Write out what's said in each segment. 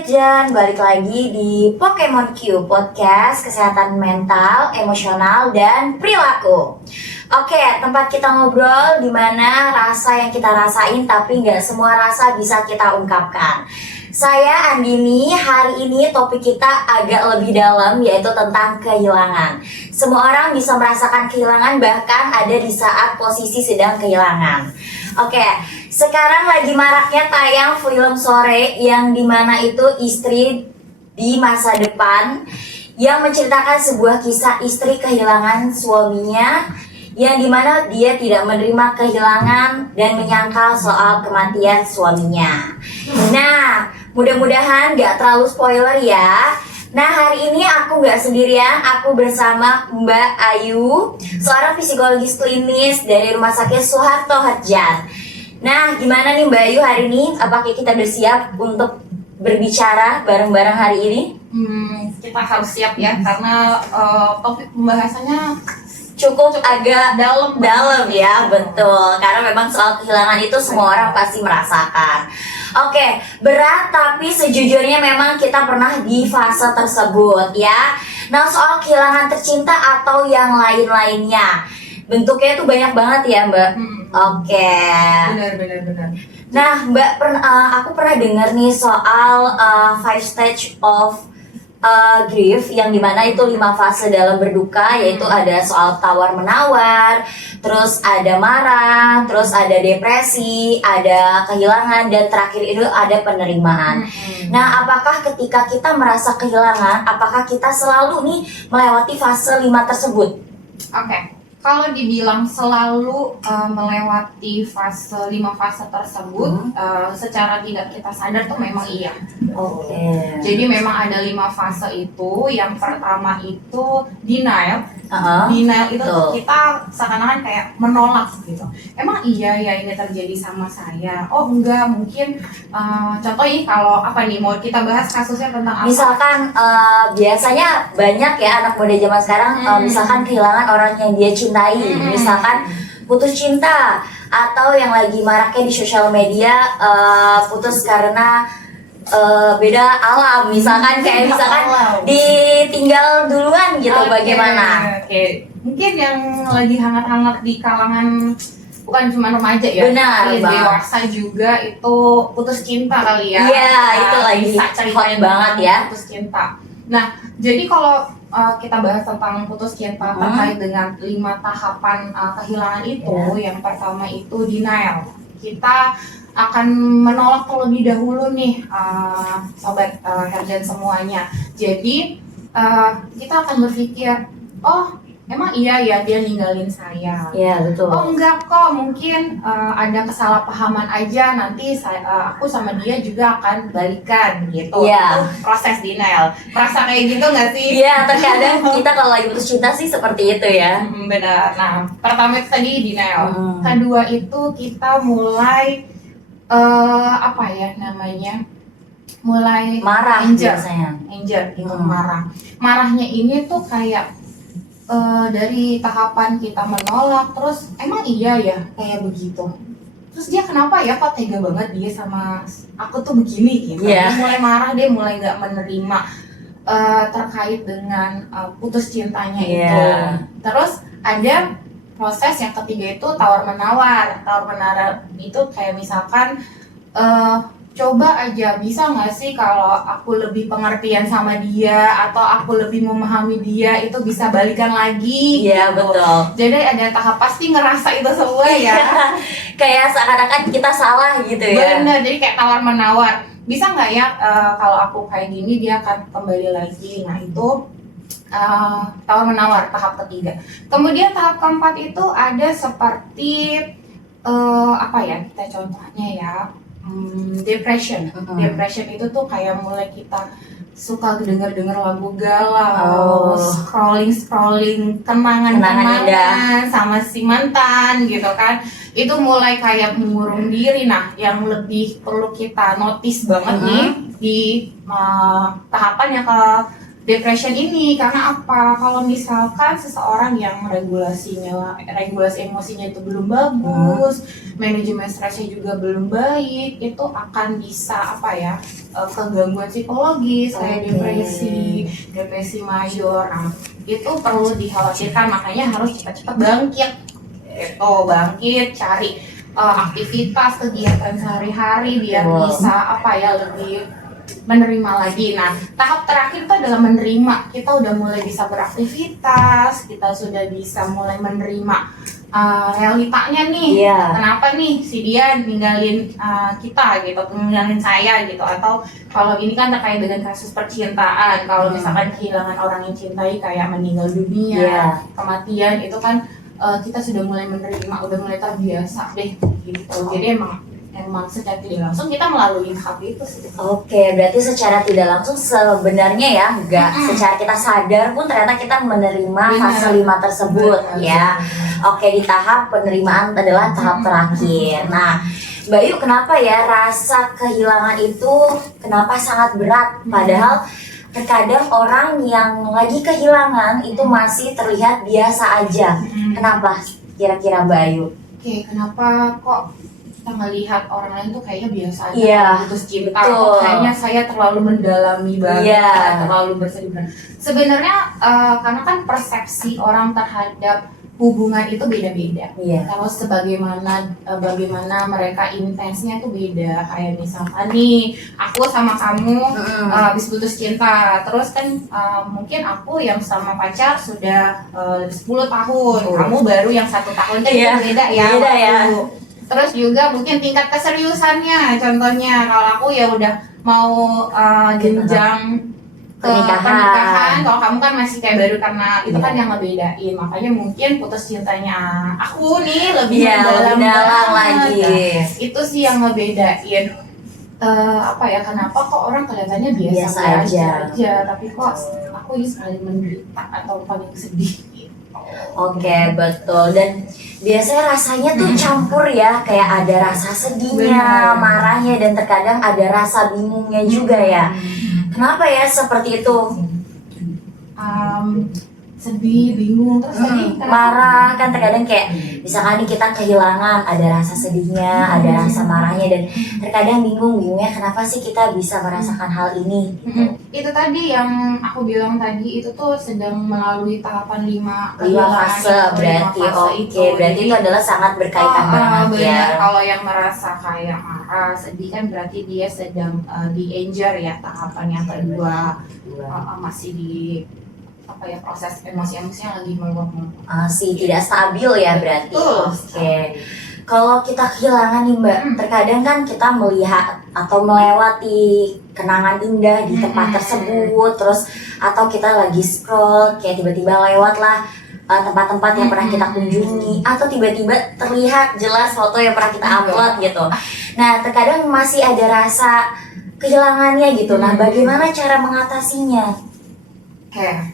Jan, balik lagi di Pokemon Q Podcast Kesehatan Mental, Emosional, dan Perilaku. Oke, tempat kita ngobrol di mana rasa yang kita rasain tapi nggak semua rasa bisa kita ungkapkan. Saya Andini, hari ini topik kita agak lebih dalam, yaitu tentang kehilangan. Semua orang bisa merasakan kehilangan, bahkan ada di saat posisi sedang kehilangan. Oke, sekarang lagi maraknya tayang film sore yang dimana itu istri di masa depan yang menceritakan sebuah kisah istri kehilangan suaminya, yang dimana dia tidak menerima kehilangan dan menyangkal soal kematian suaminya. Nah, mudah-mudahan gak terlalu spoiler ya. Nah, hari ini aku gak sendirian, aku bersama Mbak Ayu, seorang psikologis klinis dari Rumah Sakit Soeharto Hatjan. Nah, gimana nih Mbak Ayu hari ini? Apakah kita udah siap untuk berbicara bareng-bareng hari ini? Kita harus siap ya, karena topik pembahasannya Cukup agak dalam ya, betul. Karena memang soal kehilangan itu semua orang pasti merasakan. Oke, berat tapi sejujurnya memang kita pernah di fase tersebut ya. Nah, soal kehilangan tercinta atau yang lain-lainnya, bentuknya itu banyak banget ya Mbak. Oke. Benar. Nah Mbak, aku pernah dengar nih soal 5 stage of grief, yang dimana itu 5 fase dalam berduka, yaitu ada soal tawar-menawar, terus ada marah, terus ada depresi, ada kehilangan, dan terakhir itu ada penerimaan. Nah, apakah ketika kita merasa kehilangan, apakah kita selalu nih melewati fase 5 tersebut? Oke. Kalau dibilang selalu melewati 5 fase tersebut, secara tidak kita sadar tuh memang iya. Oke. Jadi memang ada 5 fase itu. Yang pertama itu denial. Denial itu Betul. kita seakan-akan kayak menolak gitu. Emang iya ya ini terjadi sama saya? Oh enggak, mungkin contohnya kalau apa nih, mau kita bahas kasusnya tentang apa? Misalkan biasanya banyak ya anak muda zaman sekarang, misalkan kehilangan orang yang dia cintai, misalkan putus cinta, atau yang lagi maraknya di sosial media, putus karena beda alam, misalkan kayak misalkan ditinggal duluan gitu. Bagaimana? Oke. Mungkin yang lagi hangat-hangat di kalangan bukan cuma remaja ya, Benar, Bang. dewasa juga itu putus cinta kali ya. Iya, itu lagi Bisa hot ceritain banget ya. putus cinta. Nah, jadi kalau kita bahas tentang putus cinta terkait dengan 5 tahapan kehilangan itu, yang pertama itu denial. Kita akan menolak terlebih dahulu nih, sobat Herjan semuanya. Jadi kita akan berpikir, oh emang iya ya dia ninggalin saya. Iya, betul. Oh enggak kok, mungkin ada kesalahpahaman aja, nanti aku sama dia juga akan balikan gitu. Iya. Itu proses denial. Merasa kayak gitu nggak sih? Iya, terkadang kita kalau lagi putus cinta sih seperti itu ya. Benar. Nah, pertama itu tadi denial. Kedua itu kita mulai apa ya namanya? Mulai Marah anger biasanya. gitu, marah. Marahnya ini tuh kayak dari tahapan kita menolak, terus emang iya ya kayak begitu. Terus dia kenapa ya kok tega banget dia sama aku tuh begini gitu. Iya. Dia mulai marah, dia mulai nggak menerima terkait dengan putus cintanya itu. Terus ada proses yang ketiga itu tawar menawar. Tawar menawar itu kayak misalkan coba aja, bisa nggak sih kalau aku lebih pengertian sama dia, atau aku lebih memahami dia, itu bisa balikan lagi. Iya, gitu. betul. Jadi ada tahap pasti ngerasa itu semua ya. Kayak seakan-akan kita salah gitu ya. Bener, jadi kayak tawar menawar. Bisa nggak ya kalau aku kayak gini dia akan kembali lagi. Nah itu tawar menawar tahap ketiga. Kemudian tahap keempat itu ada seperti apa ya, kita contohnya ya, depression. Depression itu tuh kayak mulai kita suka denger lagu galau, scrolling kenangan sama si mantan gitu kan. Itu mulai kayak mengurung diri. Nah, yang lebih perlu kita notice banget nih di tahapan yang depression ini. Karena apa? Kalau misalkan seseorang yang regulasi emosinya itu belum bagus, manajemen stresnya juga belum baik, itu akan bisa kegangguan psikologis kayak depresi mayor. Nah, itu perlu dikhawatirkan, makanya harus cepat-cepat bangkit, cari aktivitas kegiatan sehari-hari biar bisa lebih menerima lagi. Nah, tahap terakhir itu adalah menerima. Kita udah mulai bisa beraktivitas, kita sudah bisa mulai menerima realitanya nih. Kenapa nih si dia ninggalin kita gitu, ninggalin saya gitu. Atau kalau ini kan terkait dengan kasus percintaan, kalau misalkan kehilangan orang yang cintai kayak meninggal dunia, kematian, itu kan kita sudah mulai menerima, udah mulai terbiasa deh gitu. Jadi emang secara tidak langsung kita melalui tahap itu sih. Oke, berarti secara tidak langsung sebenarnya ya enggak secara kita sadar pun ternyata kita menerima fase 5 tersebut ya. Oke, di tahap penerimaan adalah tahap terakhir. Nah, Mbak Yu, kenapa ya rasa kehilangan itu kenapa sangat berat, padahal terkadang orang yang lagi kehilangan itu masih terlihat biasa aja. Kenapa kira-kira Mbak Yu? Oke, kenapa kok kita ngelihat orang lain tuh kayaknya biasa aja, putus cinta, kayaknya saya terlalu mendalami banget, terlalu bersedih. Sebenarnya karena kan persepsi orang terhadap hubungan itu beda-beda. Terus bagaimana mereka intensnya tuh beda. Kayak misalkan nih, aku sama kamu habis putus cinta, terus kan mungkin aku yang sama pacar sudah 10 tahun, kamu baru yang 1 tahun, kan beda ya. Terus juga mungkin tingkat keseriusannya, contohnya kalau aku ya udah mau jenjang pernikahan, kalau kamu kan masih kayak baru, karena itu kan yang ngebedain. Makanya mungkin putus cintanya aku nih lebih dalam lagi. Itu sih yang ngebedain. Kenapa kok orang kelihatannya biasa aja, tapi kok aku ini sekali menderita atau paling sedih. Oke, betul. Dan biasanya rasanya tuh campur ya, kayak ada rasa sedihnya, marahnya, dan terkadang ada rasa bingungnya juga ya. Kenapa ya seperti itu? Sedih, bingung, terus marah kan terkadang kayak misalkan nih kita kehilangan, ada rasa sedihnya, ada rasa marahnya, dan terkadang bingungnya kenapa sih kita bisa merasakan hal ini. Itu tadi yang aku bilang tadi, itu tuh sedang melalui tahapan 5 fase berarti. Berarti itu adalah sangat berkaitan banget ya. Kalau yang merasa kayak marah, sedih kan berarti dia sedang di danger ya, tahapan yang kedua, masih di proses emosi-emosinya lagi meluap-meluap. Masih tidak stabil ya berarti. Kalau kita kehilangan nih Mbak, terkadang kan kita melihat atau melewati kenangan indah di tempat tersebut, terus atau kita lagi scroll kayak tiba-tiba lewat lah tempat-tempat yang pernah kita kunjungi, atau tiba-tiba terlihat jelas foto yang pernah kita upload gitu. Nah, terkadang masih ada rasa kehilangannya gitu. Nah, bagaimana cara mengatasinya?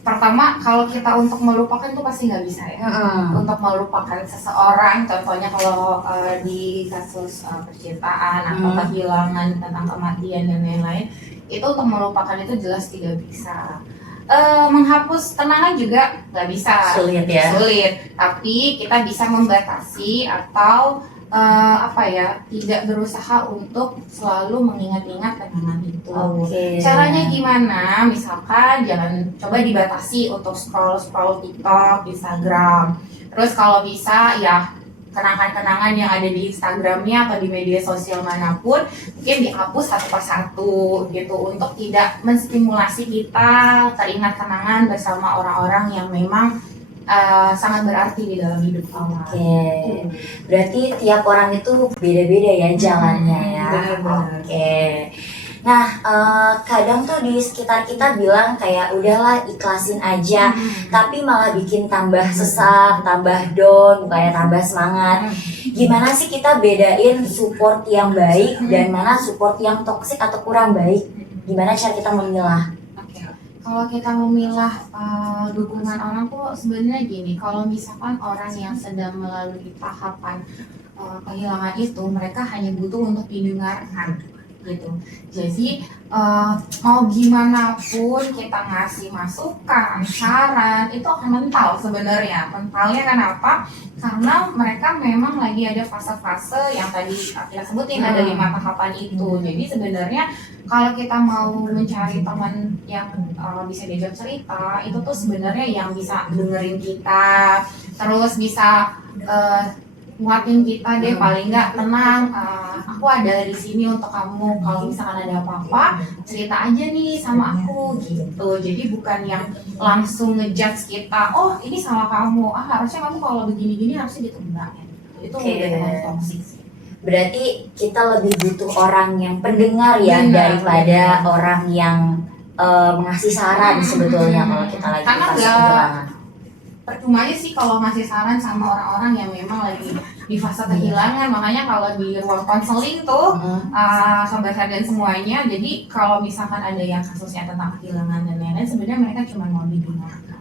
Pertama, kalau kita untuk melupakan itu pasti nggak bisa ya. Untuk melupakan seseorang, contohnya kalau di kasus percintaan atau kehilangan, tentang kematian dan lain-lain, itu untuk melupakan itu jelas tidak bisa. Menghapus kenangan juga nggak bisa, sulit ya. Tapi kita bisa membatasi atau tidak berusaha untuk selalu mengingat-ingat kenangan itu. Caranya gimana? Misalkan coba dibatasi untuk scroll TikTok, Instagram. Terus kalau bisa ya kenangan-kenangan yang ada di Instagramnya atau di media sosial manapun mungkin dihapus satu persatu gitu, untuk tidak menstimulasi kita teringat kenangan bersama orang-orang yang memang sangat berarti di dalam hidup kamu. Berarti tiap orang itu beda-beda ya jalannya ya. Nah, kadang tuh di sekitar kita bilang kayak udahlah ikhlasin aja, tapi malah bikin tambah sesak, tambah down, kayak tambah semangat. Gimana sih kita bedain support yang baik dan mana support yang toksik atau kurang baik? Gimana cara kita memilah? Kalau kita memilah dukungan orang tuh sebenarnya gini, kalau misalkan orang yang sedang melalui tahapan kehilangan itu, mereka hanya butuh untuk didengarkan. gitu. Jadi mau gimana pun kita ngasih masukan, saran itu akan mental sebenarnya. Mentalnya kenapa? Karena mereka memang lagi ada fase-fase yang tadi kita sebutin ada 5 tahapan itu. Jadi sebenarnya kalau kita mau mencari teman yang bisa diajak cerita, itu tuh sebenarnya yang bisa dengerin kita, terus bisa nguatin kita deh, paling nggak tenang, aku ada di sini untuk kamu, kalau misalkan ada apa-apa cerita aja nih sama aku gitu. Jadi bukan yang langsung ngejudge kita, oh ini salah kamu, harusnya kamu kalau begini-gini harusnya ditunda. Itu udah terlalu toksik sih. Berarti kita lebih butuh orang yang pendengar ya, daripada orang yang mengasih saran sebetulnya kalau kita lagi karena fase kehilangan. Percuma aja sih kalau ngasih saran sama orang-orang yang memang lagi di fase kehilangan. Makanya kalau di ruang konseling tuh sobat sarden semuanya, jadi kalau misalkan ada yang kasusnya tentang kehilangan dan lain-lain, sebenarnya mereka cuma mau didengarkan,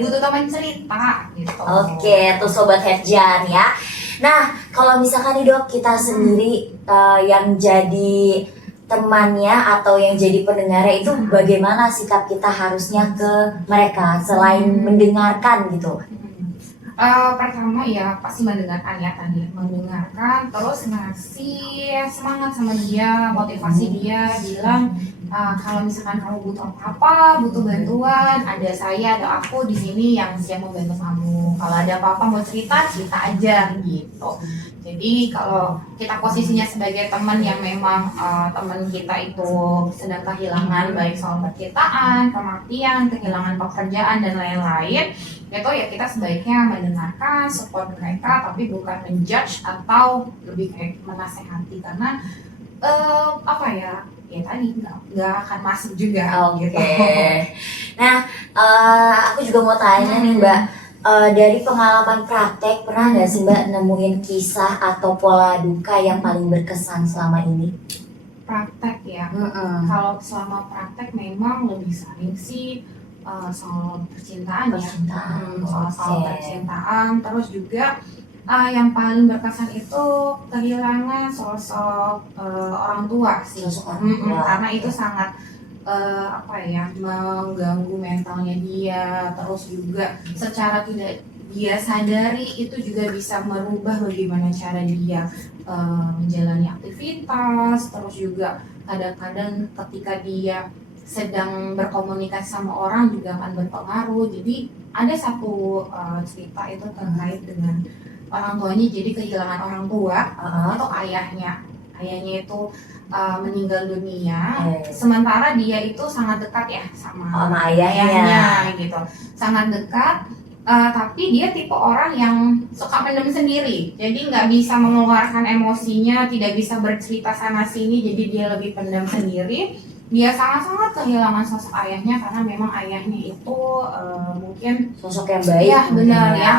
butuh teman cerita gitu. Oke, tuh sobat Herjan ya. Nah, kalau misalkan nih Dok, kita sendiri yang jadi temannya atau yang jadi pendengarnya itu bagaimana sikap kita harusnya ke mereka selain mendengarkan gitu? Pertama ya pasti mendengarkan ya, tadi mendengarkan, terus ngasih semangat sama dia, motivasi dia, bilang kalau misalkan kamu butuh apa-apa, butuh bantuan, ada saya, ada aku di sini yang siap membantu kamu. Kalau ada apa-apa mau cerita, cerita aja gitu. Jadi kalau kita posisinya sebagai teman yang memang teman kita itu sedang kehilangan baik soal percintaan, kematian, kehilangan pekerjaan dan lain-lain, itu ya kita sebaiknya mendengarkan, support mereka, tapi bukan menjudge atau lebih kayak menasehati, karena apa ya tadi nggak akan masuk juga. Gitu. Nah, aku juga mau tanya nih Mbak, dari pengalaman praktek pernah nggak sih Mbak nemuin kisah atau pola duka yang paling berkesan selama ini? Praktek ya. Kalau selama praktek memang lebih sering sih soal percintaan ya, soal percintaan, terus juga yang paling berkesan itu kehilangan sosok orang tua sih, karena itu sangat mengganggu mentalnya dia, terus juga secara tidak dia sadari itu juga bisa merubah bagaimana cara dia menjalani aktivitas, terus juga kadang-kadang ketika dia sedang berkomunikasi sama orang juga akan berpengaruh. Jadi ada satu cerita itu terkait dengan orang tuanya, jadi kehilangan orang tua itu ayahnya itu meninggal dunia, sementara dia itu sangat dekat ya sama ayahnya gitu, sangat dekat, tapi dia tipe orang yang suka pendam sendiri, jadi nggak bisa mengeluarkan emosinya, tidak bisa bercerita sana sini, jadi dia lebih pendam sendiri. Dia sangat-sangat kehilangan sosok ayahnya, karena memang ayahnya itu mungkin sosok yang baik ya, benar ya,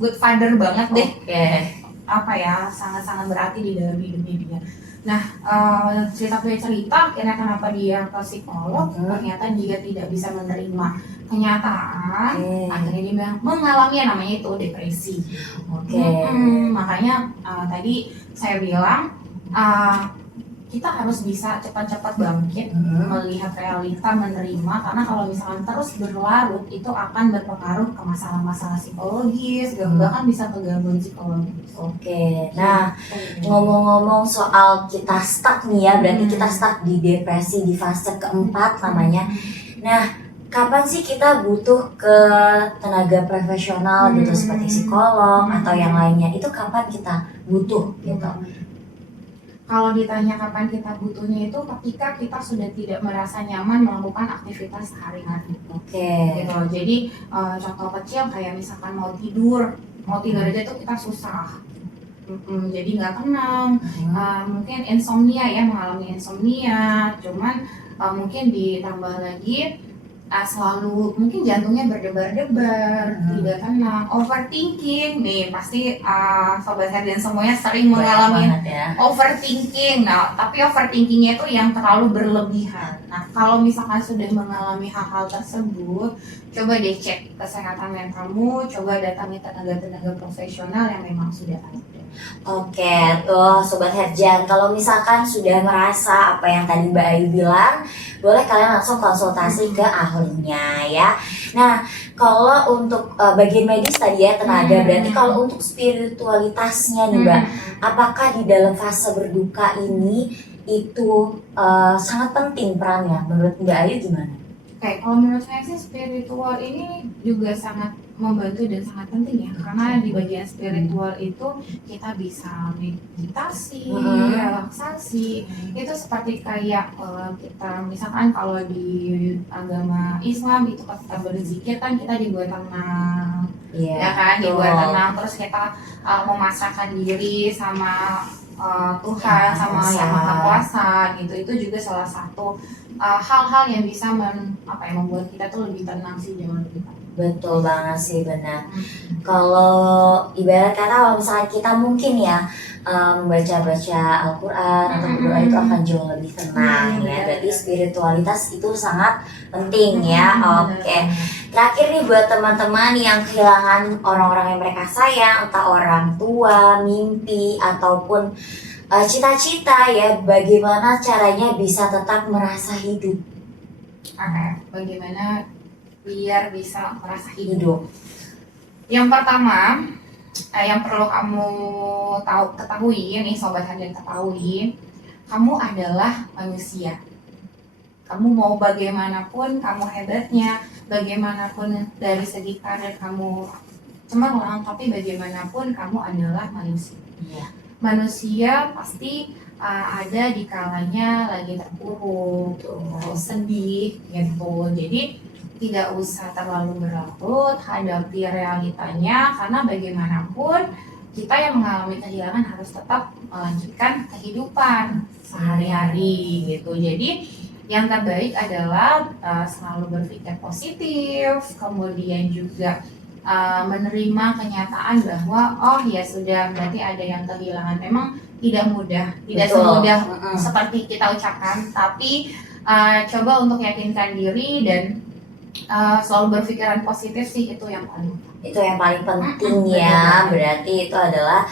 good father banget deh. Sangat-sangat berarti di dalam hidupnya dia. Nah, cerita akhirnya kenapa dia ke psikolog, ternyata dia tidak bisa menerima kenyataan, akhirnya dia mengalami yang namanya itu depresi. Makanya tadi saya bilang kita harus bisa cepat-cepat bangkit, melihat realita, menerima, karena kalau misalkan terus berlarut itu akan berpengaruh ke masalah-masalah psikologis, bahkan bisa ke gangguan psikologis. Nah, ngomong-ngomong soal kita stuck nih ya, berarti kita stuck di depresi di fase keempat namanya. Nah, kapan sih kita butuh ke tenaga profesional gitu, seperti psikolog atau yang lainnya, itu kapan kita butuh gitu? Kalau ditanya kapan kita butuhnya, itu ketika kita sudah tidak merasa nyaman melakukan aktivitas sehari-hari. Gitu. Jadi contoh kecil kayak misalkan mau tidur aja itu kita susah. Jadi nggak tenang, mungkin insomnia ya, mengalami insomnia, cuman mungkin ditambah lagi selalu mungkin jantungnya berdebar-debar, tidak tenang, overthinking nih pasti sobat harian semuanya sering mengalami Banyak banget ya. overthinking. Nah, tapi overthinkingnya itu yang terlalu berlebihan. Nah, kalau misalkan sudah mengalami hal-hal tersebut, coba deh cek kesehatan mentalmu, coba datangi tenaga-tenaga profesional yang memang sudah ada. Oke, tuh Sobat Herjan, kalau misalkan sudah merasa apa yang tadi Mbak Ayu bilang, boleh kalian langsung konsultasi ke ahlinya ya. Nah, kalau untuk bagian medis tadi ya tenaga, berarti kalau untuk spiritualitasnya nih Mbak, apakah di dalam fase berduka ini itu sangat penting perannya? Menurut Mbak Ayu gimana? Oke, kalau menurut saya sih spiritual ini juga sangat membantu dan sangat penting ya, karena di bagian spiritual itu kita bisa meditasi, relaksasi, itu seperti kayak kita misalkan kalau di agama Islam itu pas kita berzikir kan kita dibuat tenang, ya kan, dibuat tenang, terus kita memasrahkan diri sama Tuhan, sama Yang Maha Kuasa gitu. Itu juga salah satu hal-hal yang bisa membuat kita tuh lebih tenang sih, jauh lebih tenang. Betul banget sih, benar. Kalau ibarat kata kalau misalnya kita mungkin ya membaca-baca Al-Quran atau berdoa itu akan jauh lebih tenang ya. Berarti spiritualitas itu sangat penting ya. Oke. Terakhir nih buat teman-teman yang kehilangan orang-orang yang mereka sayang, entah orang tua, mimpi, ataupun cita-cita ya, bagaimana caranya bisa tetap merasa hidup? Bagaimana biar bisa merasa hidup? Yang pertama, yang perlu kamu ketahui nih Sobat Harian, ketahui kamu adalah manusia. Kamu mau bagaimanapun kamu hebatnya, bagaimanapun dari segi karir kamu cemerlang, tapi bagaimanapun kamu adalah manusia. Manusia pasti ada di kalanya lagi terpuruk, sedih gitu. Jadi tidak usah terlalu berlarut, hadapi realitanya, karena bagaimanapun kita yang mengalami kehilangan harus tetap melanjutkan kehidupan sehari-hari gitu. Jadi yang terbaik adalah selalu berpikir positif, kemudian juga menerima kenyataan bahwa oh ya sudah, berarti ada yang kehilangan. Memang tidak mudah, tidak semudah seperti kita ucapkan, tapi coba untuk yakinkan diri dan selalu berpikiran positif sih, itu yang paling penting ya. Berarti itu adalah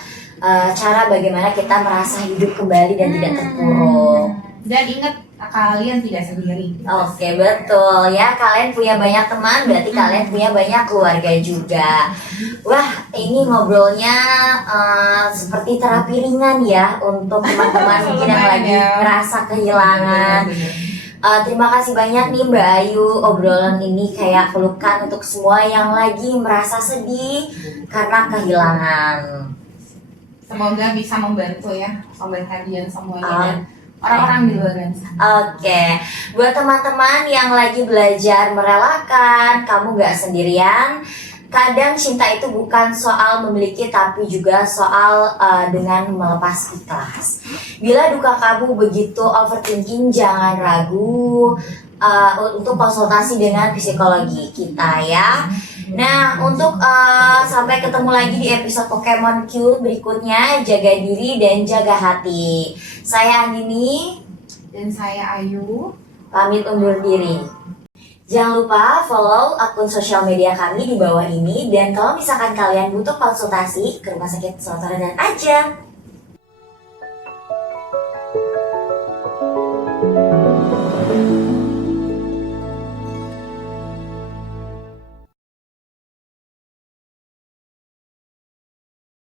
cara bagaimana kita merasa hidup kembali dan tidak terpuruk. Dan ingat, kalian tidak sendiri. Oke, betul ya. Kalian punya banyak teman, berarti kalian punya banyak keluarga juga. Wah, ini ngobrolnya seperti terapi ringan ya untuk teman-teman mungkin yang lagi merasa kehilangan. Terima kasih banyak nih Mbak Ayu, obrolan ini kayak pelukan untuk semua yang lagi merasa sedih karena kehilangan. Semoga bisa membantu ya Sobat Harian semuanya dan orang-orang di luar sana. Oke, buat teman-teman yang lagi belajar merelakan, kamu gak sendirian. Kadang cinta itu bukan soal memiliki, tapi juga soal dengan melepas ikhlas. Bila duka kamu begitu overthinking, jangan ragu untuk konsultasi dengan psikologi kita ya. Nah, untuk sampai ketemu lagi di episode Pokemon Q berikutnya, jaga diri dan jaga hati. Saya Andini dan saya Ayu, pamit undur diri. Jangan lupa follow akun sosial media kami di bawah ini, dan kalau misalkan kalian butuh konsultasi, ke Rumah Sakit Sotoredan aja.